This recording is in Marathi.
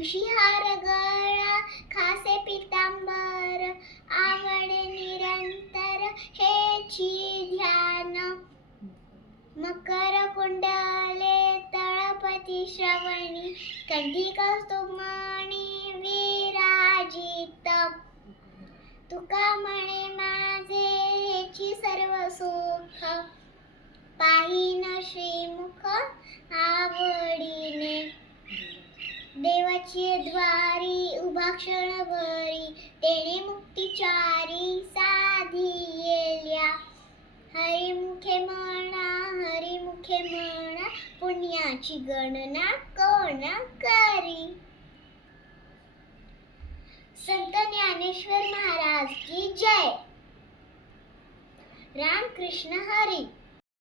तुळशी हार गळा खासे पितांबर आवडे निरंतर हेची ध्यान मकर कुंडले तळपती श्रवणी कंठी कौस्तुमाणी विराजित. तुका म्हणे माझे हेची सर्व सुख पाहि છીએ દ્વારી ઊભા ક્ષણ ભરી તેને મુક્તિ ચારી સાધીએ લ્યા હરી મુખે મણા હરી મુખે મણા પુણ્યાચી ગણના કોણા કરી? સંત જ્ઞાનેશ્વર મહારાજ કી જય. રામકૃષ્ણ હરી.